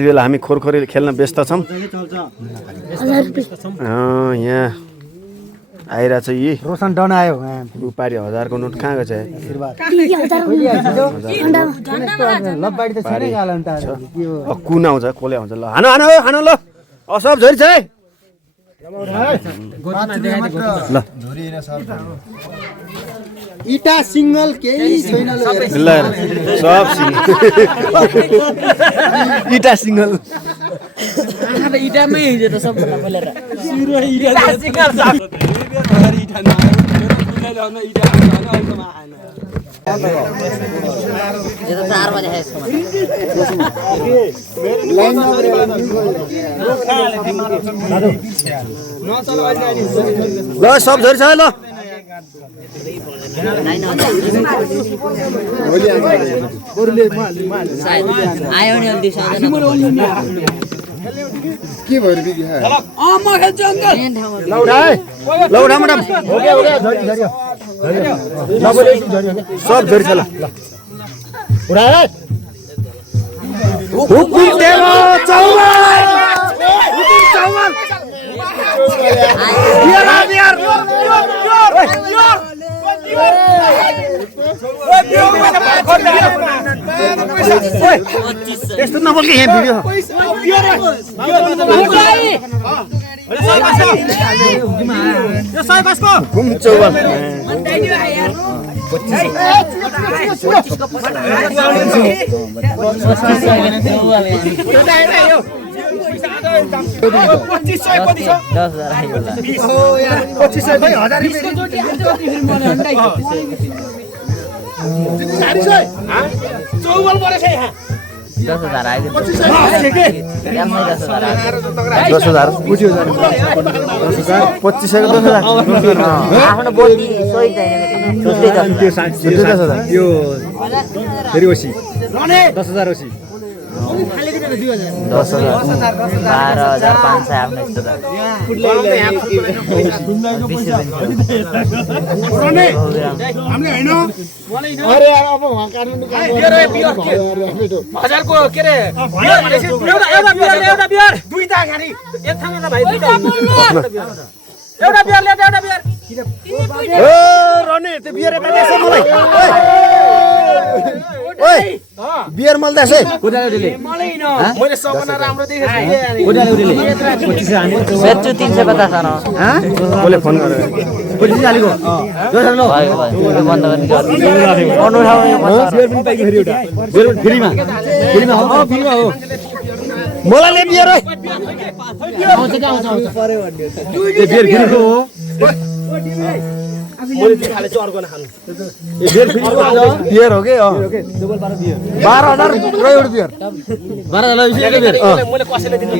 यति बेला हामी खोरखोरी खेल्न व्यस्त छौँ। यहाँ आइरहेछ यी रोशन डन आयो उपारी 1000 को नोट कहाँ गएछ? कुन आउँछ कसले आउँछ? ल हानो हानो हानो ल सब झरी छ है ल इटा सिंगल केही छैन ल सब सिंगल इटा सिंगल इटामै हिजो त सबभन्दा पहिला ल सब झरी छ ल आयो नि अलि के भयो बिगी म खेल्छु अङ्कल ल उठा मडम ओके झरी झरी सब झरी छ ल उडा है हुकुम देवा चौवन हुकुम चौवन बिहार यस्तो नबोल कि यहाँ भिडियो हुकुम चौवन बियर मल्दैछ है मैले सबभन्दा राम्रो देखेछु 350 आना कसले फोन गरेर पुलिस हालेको बन्द गर्ने फ्रीमा हो मलाई ले बियर है आउँछ बियर फ्रीको हो बियर हो के 12,000 र एउटा बियर 12,000 मैले कसैले दिनु